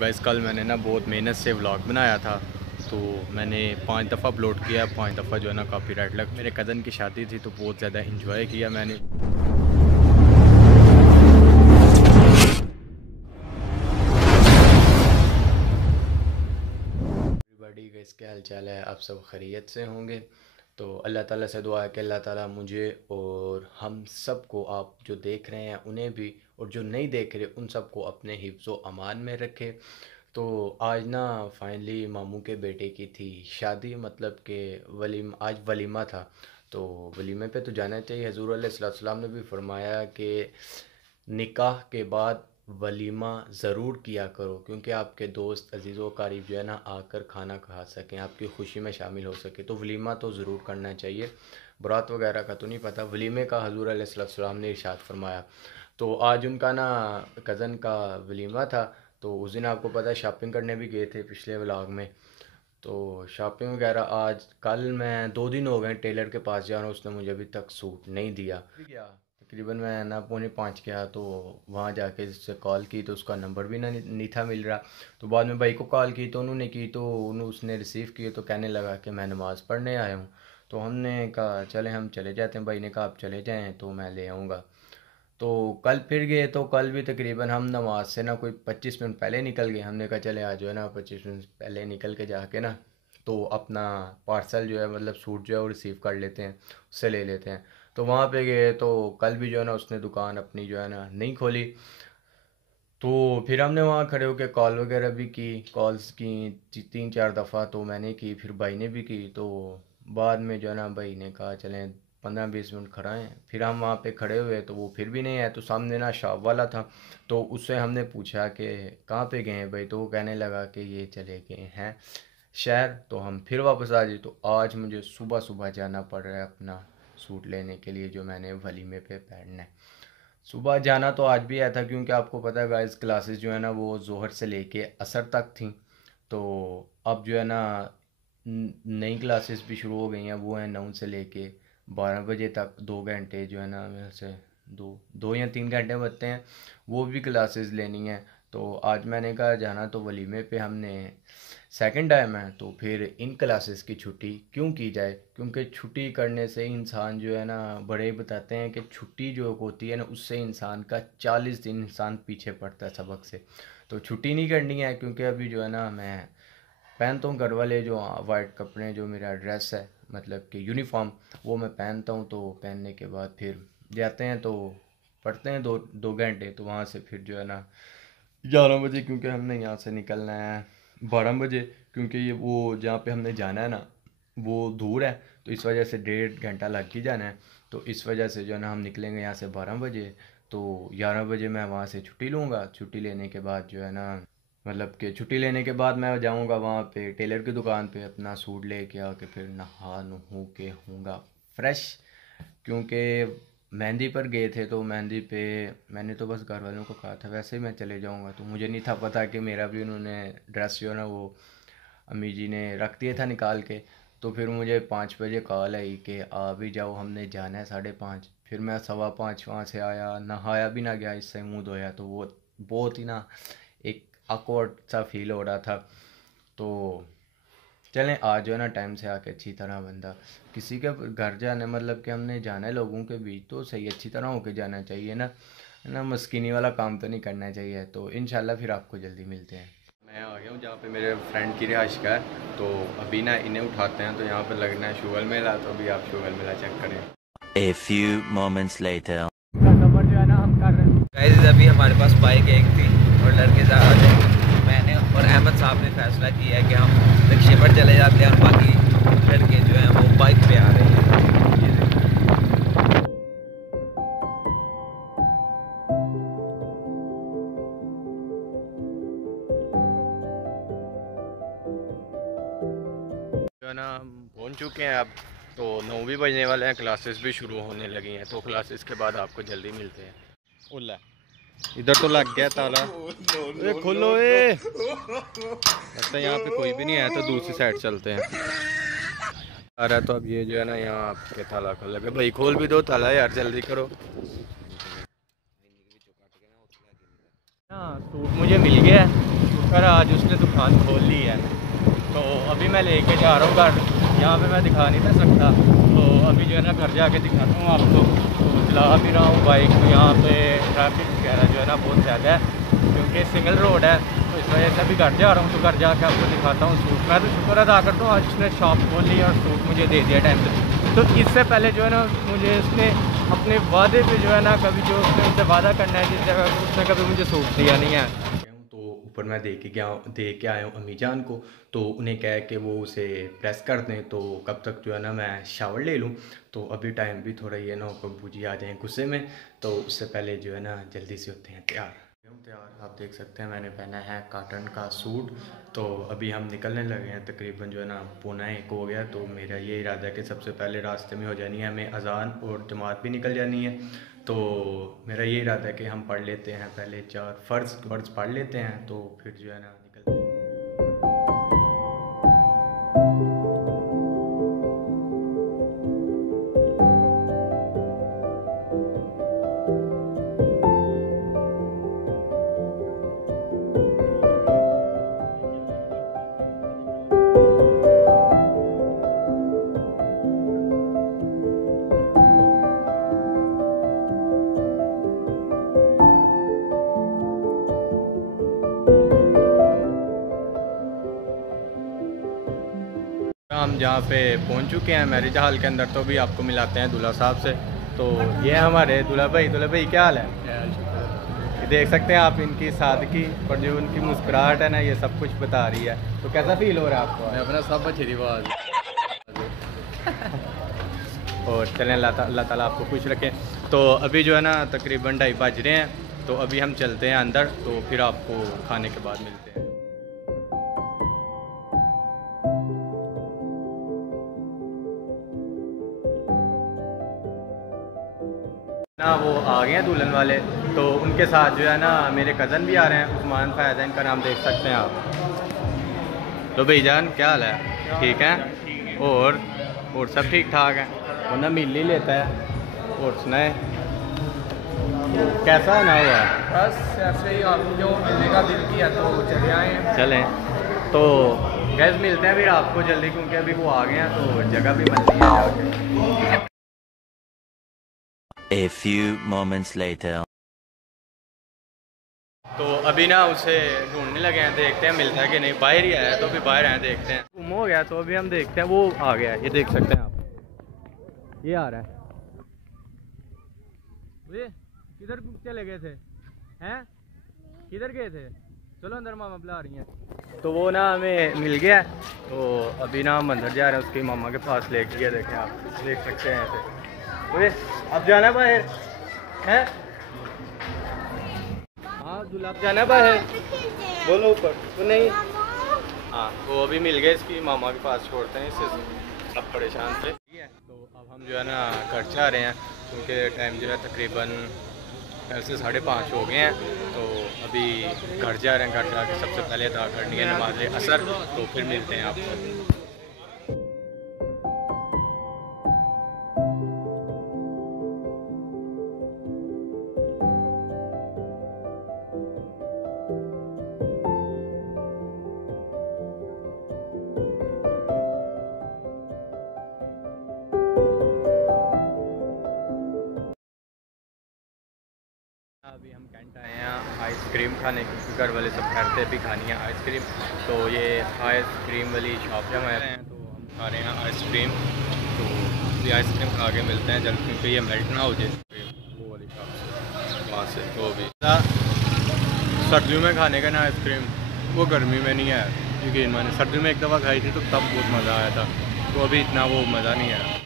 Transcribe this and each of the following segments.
Guys कल मैंने ना बहुत मेहनत से व्लॉग बनाया था, तो मैंने 5 दफ़ा अपलोड किया। 5 दफ़ा जो है ना कॉपीराइट लग। मेरे कज़न की शादी थी तो बहुत ज़्यादा इंजॉय किया मैंने। एवरीबॉडी गाइस, क्या हाल चाल है? आप सब खैरियत से होंगे। तो अल्लाह ताला से दुआ है कि अल्लाह ताला मुझे और हम सब को, आप जो देख रहे हैं उन्हें भी और जो नहीं देख रहे उन सब को अपने हिफ्ज़ व अमान में रखे। तो आज ना फाइनली मामू के बेटे की थी शादी, मतलब कि आज वलीमा था। तो वलीमे पे तो जाना चाहिए। हज़ूर अलैहिस्सलाम ने भी फरमाया कि निकाह के बाद वलीमा ज़रूर किया करो, क्योंकि आपके दोस्त अजीज़ व क़रीब जो है ना आकर खाना खा सकें, आपकी खुशी में शामिल हो सके। तो वलीमा तो ज़रूर करना चाहिए। बारात वगैरह का तो नहीं पता, वलीमे का हज़ूर अलैहिस्सलाम ने इरशाद फरमाया। तो आज उनका ना कज़न का वलीमा था। तो उस दिन आपको पता है शॉपिंग करने भी गए थे पिछले व्लॉग में। तो शॉपिंग वगैरह आज कल मैं 2 दिन हो गए टेलर के पास जा रहा हूँ, उसने मुझे अभी तक सूट नहीं दिया। भी गया तकरीबन मैं ना 4:45 गया, तो वहाँ जाके उससे कॉल की तो उसका नंबर भी ना नहीं था मिल रहा। तो बाद में भाई को कॉल की तो उन्होंने की, तो उसने रिसीव किए तो कहने लगा कि मैं नमाज़ पढ़ने आया हूँ। तो हमने कहा चले हम चले जाते हैं। भाई ने कहा आप चले जाएँ तो मैं ले आऊँगा। तो कल फिर गए, तो कल भी तकरीबन हम नमाज से ना कोई 25 मिनट पहले निकल गए। हमने कहा चले आज जो है ना 25 मिनट पहले निकल के जाके ना तो अपना पार्सल जो है, मतलब सूट जो है वो रिसीव कर लेते हैं, उससे ले लेते हैं। तो वहाँ पे गए तो कल भी जो है ना उसने दुकान अपनी जो है ना नहीं खोली। तो फिर हमने वहाँ खड़े होकर कॉल वगैरह भी की, कॉल्स की 3-4 दफ़ा तो मैंने की, फिर भाई ने भी की। तो बाद में जो है ना भाई ने कहा चलें 15-20 मिनट खड़ा हैं। फिर हम वहाँ पे खड़े हुए तो वो फिर भी नहीं आया। तो सामने ना शॉप वाला था, तो उससे हमने पूछा कि कहाँ पे गए हैं भाई, तो वो कहने लगा कि ये चले गए हैं शहर। तो हम फिर वापस आ गए। तो आज मुझे सुबह सुबह जाना पड़ रहा है अपना सूट लेने के लिए जो मैंने वलीमे पे पहनना है। सुबह जाना तो आज भी आया था, क्योंकि आपको पता है गाइस क्लासेस जो है ना वो ज़ोहर से लेके असर तक थी। तो अब जो है ना नई क्लासेस भी शुरू हो गई हैं, वो हैं 9 से लेके 12 बजे तक। 2 घंटे जो है ना मेरे से 2 या 3 घंटे बचते हैं, वो भी क्लासेस लेनी है। तो आज मैंने कहा जाना तो वलीमे पे हमने सेकंड टाइम है, तो फिर इन क्लासेस की छुट्टी क्यों की जाए, क्योंकि छुट्टी करने से इंसान जो है ना, बड़े बताते हैं कि छुट्टी जो होती है ना उससे इंसान का 40 दिन इंसान पीछे पड़ता है सबक से। तो छुट्टी नहीं करनी है, क्योंकि अभी जो है ना मैं पहनता हूँ घर वाले जो वाइट कपड़े, जो मेरा ड्रेस है मतलब कि यूनिफॉर्म, वो मैं पहनता हूँ। तो पहनने के बाद फिर जाते हैं तो पढ़ते हैं 2 घंटे। तो वहाँ से फिर जो है ना 11 बजे, क्योंकि हमने यहाँ से निकलना है 12 बजे, क्योंकि ये वो जहाँ पे हमने जाना है ना वो दूर है, तो इस वजह से 1.5 घंटा लग ही जाना है। तो इस वजह से जो है ना हम निकलेंगे यहाँ से 12 बजे। तो 11 बजे मैं वहाँ से छुट्टी लूँगा। छुट्टी लेने के बाद जो है ना, मतलब कि छुट्टी लेने के बाद मैं जाऊँगा वहाँ पे टेलर की दुकान पे अपना सूट लेके आके फिर नहा नू के होऊंगा फ्रेश। क्योंकि मेहंदी पर गए थे, तो मेहंदी पे मैंने तो बस घर वालों को कहा था वैसे ही मैं चले जाऊंगा। तो मुझे नहीं था पता कि मेरा भी उन्होंने ड्रेस जो है ना वो अम्मी जी ने रख दिया था निकाल के। तो फिर मुझे 5 बजे कॉल आई कि आ भी जाओ, हमने जाना है 5:30। फिर मैं 5:15 वहाँ से आया, नहाया भी ना गया, इससे मुँह धोया। तो वो बहुत ही ना एक awkward सा फील हो रहा था। तो चलें आज जो है ना टाइम से आके अच्छी तरह बंदा किसी के घर जाने, मतलब कि हमने जाना है लोगों के बीच, तो सही अच्छी तरह होके जाना चाहिए ना, है ना। मस्किनी वाला काम तो नहीं करना चाहिए। तो इंशाल्लाह फिर आपको जल्दी मिलते हैं। मैं आ गया हूँ जहाँ पे मेरे फ्रेंड की रिहाइश का है। तो अभी ना इन्हें उठाते हैं, तो यहाँ पर लगना है शुगर मेला। तो अभी आप शुगर मेला चेक करें। A few moments later. का सफ़र जो है ना हम कर रहे हैं गाइस। अभी हमारे पास बाइक एक थी और लड़के ज़्यादा थे। मैंने और अहमद साहब ने फैसला किया है कि हम रिक्शे पर चले जाते हैं और बाकी लड़के जो हैं वो बाइक पे आ रहे हैं। जो है ना हम पहुँच चुके हैं अब। तो 9 भी बजने वाले हैं, क्लासेस भी शुरू होने लगी हैं। तो क्लासेस के बाद आपको जल्दी मिलते हैं। उल्ला इधर तो लग गया ताला। ए खोलो ए, लगता है यहाँ पे कोई भी नहीं आया, तो दूसरी साइड चलते हैं। आ रहा है तो अब ये जो है ना यहाँ आपके ताला खोल लगे। भाई खोल भी दो ताला यार, जल्दी करो। हाँ सूट मुझे मिल गया है। शुक्र है आज उसने दुकान खोल ली है। तो अभी मैं लेके जा रहा हूँ घर, यहाँ पे मैं दिखा नहीं था सकता, तो अभी जो है ना घर जाके दिखाता हूँ आपको। तो चला भी रहा हूँ बाइक, तो यहाँ पे ट्रैफिक वगैरह जो है ना बहुत ज़्यादा है क्योंकि सिंगल रोड है, तो इस वजह से अभी घर जा रहा हूँ। तो घर जाके आपको दिखाता हूँ सूट। मैं तो शुक्र अदा करता हूँ आज उसने शॉप खोल ली और सूट मुझे दे दिया टाइम से। तो इससे पहले जो है ना मुझे उसने अपने वादे पे जो है ना, कभी जो उसने मुझसे वादा करना है जिस जगह उसने कभी मुझे सूट दिया नहीं है। तो ऊपर मैं दे के आया हूँ अम्मी जान को, तो उन्हें कह के वो उसे प्रेस कर दें, तो कब तक जो है ना मैं शावर ले लूँ। तो अभी टाइम भी थोड़ा ये ना हो बब्बू जी आ जाएँ गुस्से में, तो उससे पहले जो है ना जल्दी से होते हैं तैयार। आप देख सकते हैं मैंने पहना है कॉटन का सूट। तो अभी हम निकलने लगे हैं, तकरीबन जो है ना 12:45 हो गया। तो मेरा ये इरादा है कि सबसे पहले रास्ते में हो जानी है हमें अजान और जमात भी निकल जानी है। तो मेरा ये इरादा है कि हम पढ़ लेते हैं पहले 4 फ़र्ज़ पढ़ लेते हैं, तो फिर जो है ना निकलते हैं। हम जहाँ पे पहुँच चुके हैं मैरिज हॉल के अंदर, तो भी आपको मिलाते हैं दूल्हा साहब से। तो ये हमारे दूल्हा भाई क्या हाल है? ये देख सकते हैं आप इनकी सादगी और जो उनकी मुस्कुराहट है ना, ये सब कुछ बता रही है। तो कैसा फील हो रहा है आपको? मैं अपना सब अच्छी रिवाज और चलें, अल्लाह ताला आपको खुश रखें। तो अभी जो है ना तकरीबन 2:30 बज रहे हैं, तो अभी हम चलते हैं अंदर, तो फिर आपको खाने के बाद मिलते हैं ना। वो आ गए हैं दुल्हन वाले, तो उनके साथ जो है ना मेरे कज़न भी आ रहे हैं, उस्मान फैज़ है इनका नाम, देख सकते हैं आप। तो भाईजान क्या हाल है? ठीक है? और सब ठीक ठाक है? वो ना मिल ही लेता है। और सुनाए कैसा ना हुआ? बस ऐसे ही आपको जो मिलने का दिल किया तो चले आए। चलें, तो गैस मिलते हैं फिर आपको जल्दी, क्योंकि अभी वो आ गए हैं तो जगह भी मिलती है जाके। A few moments later. तो अभी ना उसे ढूंढने लगे हैं, देखते हैं मिलता है कि नहीं। बाहर ही आया, तो अभी बाहर आए, देखते हैं। गुम हो गया, तो अभी हम देखते हैं। वो आ गया है, ये देख सकते हैं आप, ये आ रहा है। ये किधर चले गए थे? हैं किधर गए थे? चलो अंदर, मामा बुला रही हैं। तो वो ना हमें मिल गया, तो अभी ना हम अंदर जा रहे हैं, उसकी मामा के पास लेके गया। देखें आप, देख सकते हैं ऐसे। अरे अब जाना है बाहर हैं? हाँ दूल्हा जाना है बाहर, बोलो ऊपर तो नहीं। हाँ तो अभी मिल गए, इसकी मामा के पास छोड़ते हैं इसे, अब परेशान थे। ठीक है, तो अब हम जो है ना घर जा रहे हैं, क्योंकि टाइम जो है तकरीबन ऐसे 5:30 हो गए हैं। तो अभी घर जा रहे हैं, घर जाके सबसे पहले अदा करनी है नमाज असर, तो फिर मिलते हैं आपको। अभी हम कैंट आए हैं आइसक्रीम खाने, क्योंकि घर वाले सब कहते भी खानी है आइसक्रीम। तो ये आइसक्रीम वाली शॉप है हमारे हैं, तो हम खा रहे हैं आइसक्रीम। तो ये आइसक्रीम खा के मिलते हैं जल्द, क्योंकि ये मेल्ट ना हो जाए वो वाली शॉप से, वहाँ से। तो भी सर्दियों में खाने का ना आइसक्रीम, वो गर्मी में नहीं है। क्योंकि मैंने सर्दियों में एक दफ़ा खाई थी, तो तब बहुत मज़ा आया था, तो अभी इतना वो मज़ा नहीं आया।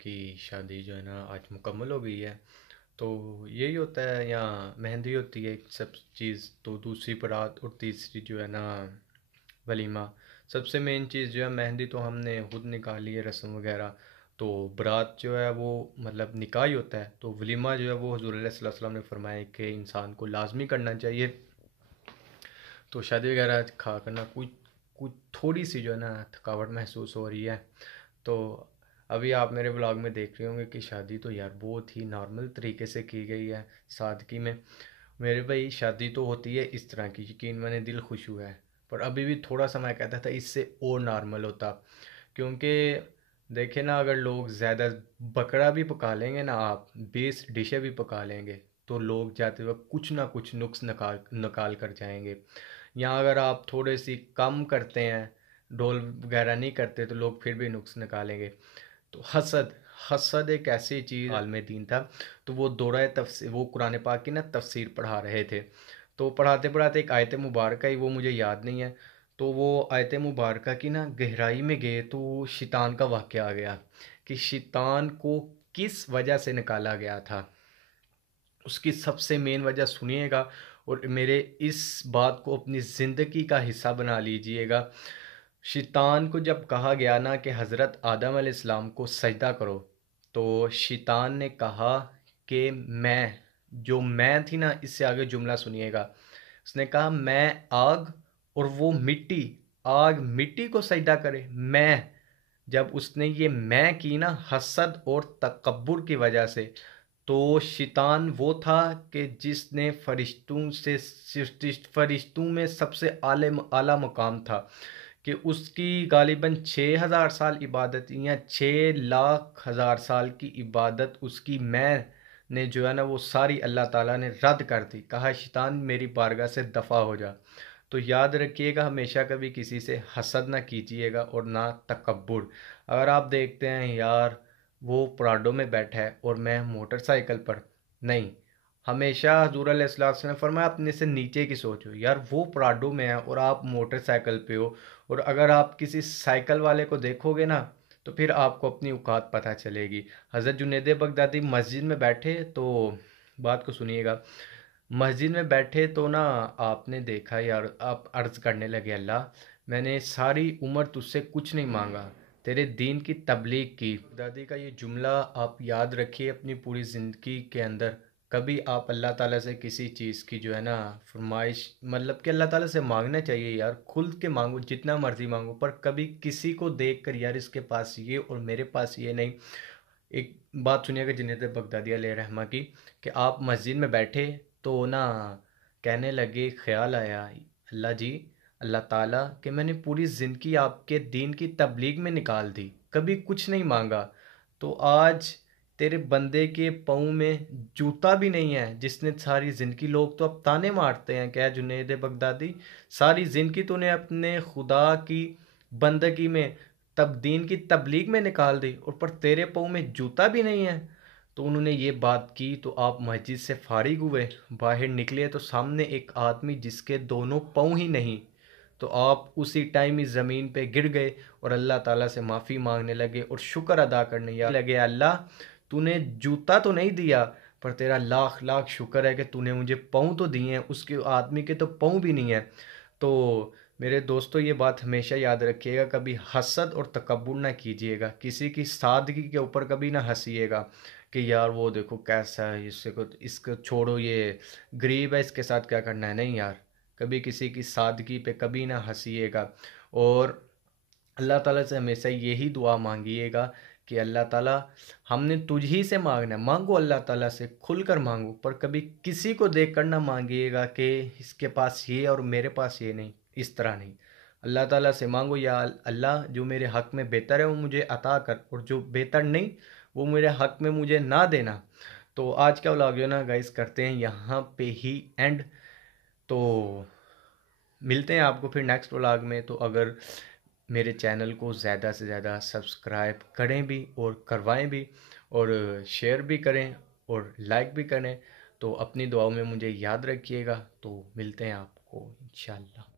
की शादी जो है ना आज मुकम्मल हो गई है। तो यही होता है, यहाँ मेहंदी होती है एक सब चीज़, तो दूसरी बारात और तीसरी जो है ना वलीमा। सबसे मेन चीज़ जो है मेहंदी तो हमने खुद निकाली है, रस्म वगैरह। तो बारात जो है वो मतलब निकाह ही होता है, तो वलीमा जो है वो हुज़ूर सल्लल्लाहु अलैहि वसल्लम ने फरमाया कि इंसान को लाजमी करना चाहिए। तो शादी वगैरह खा करना कुछ कुछ थोड़ी सी जो है ना थकावट महसूस हो रही है। तो अभी आप मेरे ब्लॉग में देख रहे होंगे कि शादी तो यार बहुत ही नॉर्मल तरीके से की गई है, सादगी में। मेरे भाई शादी तो होती है इस तरह की, यकीन माने दिल खुश हुआ है। पर अभी भी थोड़ा सा मैं कहता था इससे और नॉर्मल होता, क्योंकि देखे ना, अगर लोग ज़्यादा बकरा भी पका लेंगे ना, आप 20 डिशें भी पका लेंगे, तो लोग जाते वक्त कुछ ना कुछ नुक्स निकाल निकाल कर जाएंगे। यहाँ अगर आप थोड़े सी कम करते हैं, ढोल वगैरह नहीं करते, तो लोग फिर भी नुक्स निकालेंगे। तो हसद, हसद एक ऐसी चीज़ आलम दीन था। तो वो दौरा तफसीर, वो कुरान पाक की ना तफसीर पढ़ा रहे थे। तो पढ़ाते पढ़ाते एक आयत मुबारक ही, वो मुझे याद नहीं है, तो वो आयत मुबारक की ना गहराई में गए तो शैतान का वाक़या आ गया कि शैतान को किस वजह से निकाला गया था। उसकी सबसे मेन वजह सुनिएगा, और मेरे इस बात को अपनी ज़िंदगी का हिस्सा बना लीजिएगा। शैतान को जब कहा गया ना कि हज़रत आदम अलैहिस्सलाम को सजदा करो, तो शैतान ने कहा कि मैं, जो मैं थी ना, इससे आगे जुमला सुनिएगा। उसने कहा मैं आग और वो मिट्टी, आग मिट्टी को सजदा करे, मैं। जब उसने ये मैं की ना हसद और तकब्बुर की वजह से, तो शैतान वो था कि जिसने फरिश्तों से, फरिश्तों में सबसे आला मकाम था, कि उसकी गालिबन 6000 साल इबादत या 6 लाख 1000 साल की इबादत उसकी मैं ने जो है ना वो सारी अल्लाह ताला ने रद्द कर दी। कहा शैतान मेरी बारगाह से दफ़ा हो जा। तो याद रखिएगा, हमेशा कभी किसी से हसद ना कीजिएगा और ना तकब्बुर। अगर आप देखते हैं यार वो प्राडो में बैठा है और मैं मोटरसाइकिल पर, नहीं, हमेशा हजूर अलैहिस्सलाम ने फरमाया अपने से नीचे की सोचो। यार वो प्राडो में है और आप मोटरसाइकिल पे हो, और अगर आप किसी साइकिल वाले को देखोगे ना, तो फिर आपको अपनी औकात पता चलेगी। हज़रत जुनैद बगदादी मस्जिद में बैठे, तो बात को सुनिएगा। मस्जिद में बैठे तो ना आपने देखा यार, आप अर्ज़ करने लगे अल्लाह, मैंने सारी उम्र तुझसे कुछ नहीं मांगा, तेरे दीन की तबलीग की। दादी का ये जुमला आप याद रखिए अपनी पूरी ज़िंदगी के अंदर। कभी आप अल्लाह ताला से किसी चीज़ की जो है ना फरमाइश, मतलब कि अल्लाह ताला से मांगना चाहिए यार, खुल के मांगो, जितना मर्ज़ी मांगो, पर कभी किसी को देख कर यार इसके पास ये और मेरे पास ये नहीं। एक बात सुनिएगा जुनैद बगदादी अलैहि रहमा की, कि आप मस्जिद में बैठे तो ना कहने लगे, ख्याल आया अल्लाह जी, अल्लाह ताला, कि मैंने पूरी ज़िंदगी आपके दीन की तबलीग में निकाल दी, कभी कुछ नहीं मांगा, तो आज तेरे बंदे के पाँव में जूता भी नहीं है, जिसने सारी ज़िंदगी, लोग तो अब ताने मारते हैं, क्या जुनैद बगदादी, सारी ज़िंदगी तूने अपने खुदा की बंदगी में, तब दीन की तबलीग में निकाल दी, और पर तेरे पाँव में जूता भी नहीं है। तो उन्होंने ये बात की, तो आप मस्जिद से फारिग हुए, बाहर निकले तो सामने एक आदमी जिसके दोनों पाँव ही नहीं। तो आप उसी टाइम इस ज़मीन पे गिर गए और अल्लाह ताला से माफ़ी मांगने लगे और शुक्र अदा करने लगे, अल्लाह तूने जूता तो नहीं दिया, पर तेरा लाख लाख शुक्र है कि तूने मुझे पाँव तो दिए हैं, उसके आदमी के तो पाँव भी नहीं है। तो मेरे दोस्तों ये बात हमेशा याद रखिएगा, कभी हसद और तकब्बुर ना कीजिएगा, किसी की सादगी के ऊपर कभी ना हंसिएगा कि यार वो देखो कैसा है, इससे को, इसको छोड़ो, ये गरीब है, इसके साथ क्या करना है। नहीं यार, कभी किसी की सादगी पे कभी ना हंसिएगा, और अल्लाह ताला से हमेशा यही दुआ मांगिएगा कि अल्लाह ताला, हमने तुझ ही से मांगना है, मांगो अल्लाह ताला से, खुल कर मांगो, पर कभी किसी को देख कर ना मांगिएगा कि इसके पास ये और मेरे पास ये नहीं, इस तरह नहीं। अल्लाह ताला से मांगो, या अल्लाह जो मेरे हक़ में बेहतर है वो मुझे अता कर, और जो बेहतर नहीं वो मेरे हक़ में मुझे ना देना। तो आज का व्लॉग जो है ना गाइस करते हैं यहाँ पे ही एंड। तो मिलते हैं आपको फिर नेक्स्ट व्लॉग में। तो अगर मेरे चैनल को ज़्यादा से ज़्यादा सब्सक्राइब करें भी और करवाएं भी, और शेयर भी करें और लाइक भी करें, तो अपनी दुआओं में मुझे याद रखिएगा। तो मिलते हैं आपको इंशाल्लाह।